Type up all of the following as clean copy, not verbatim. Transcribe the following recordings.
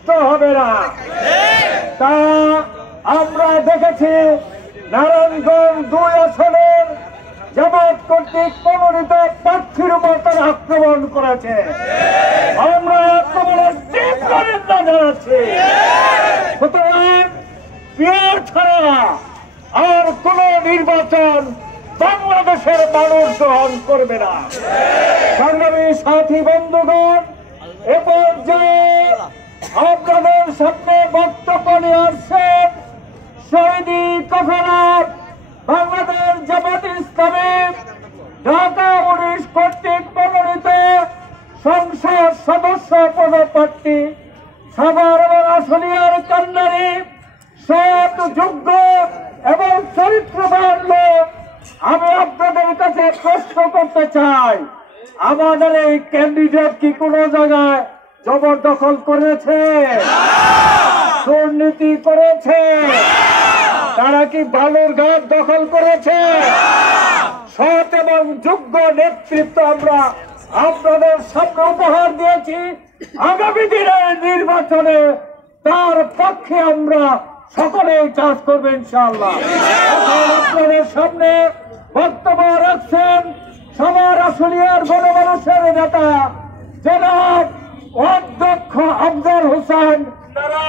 নষ্ট হবে না। তা আমরা দেখেছি নারায়ণগঞ্জ 2 আসনের জামাত কর্তৃক মনোনীত প্রার্থীর উপর তারা আক্রমণ করেছে। আমরা আক্রমণের তীব্র নিন্দা জানাচ্ছি। সুতরাং পিয়ার ছাড়া আর কোন নির্বাচন বাংলাদেশের মানুষ গ্রহণ করবে না। সংগ্রামী সাথী বন্ধুগণ, এ পর্যায়ে আপনাদের সামনে বক্তব্য নিয়ে আসছেন শহীদি কাফেলার বাংলাদেশ জামাত ইসলামী ঢাকা 19 কর্তৃক মনোনীত সংসদ সদস্য পদপ্রার্থী সাভার এবং আশুলিয়ার কান্নারী সৎ, যোগ্য এবং চরিত্রবান লোক। আমি আপনাদের কাছে প্রশ্ন করতে চাই, আমাদের এই ক্যান্ডিডেট কি কোন জায়গায় জবরদখল করেছে, দুর্নীতি করেছে? তারা কি বালুরঘাট দখল করেছে? সৎ এবং যোগ্য নেতৃত্ব আমরা আপনাদের সামনে উপহার দিয়েছি। আগামী দিনের নির্বাচনে তার পক্ষে আমরা সকলেই কাজ করবো ইনশাআল্লাহ। আপনাদের সামনে বক্তব্য রাখছেন সবার আশুলিয়ার গণমানুষের নেতা জনাব অধ্যক্ষ আফজাল হোসেন,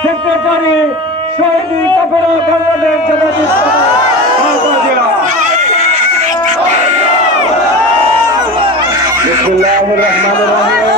সেক্রেটারি শহীদি কাফেলা বাংলাদেশ জামাত ইসলামী। বিসমিল্লাহির রহমানির রহিম।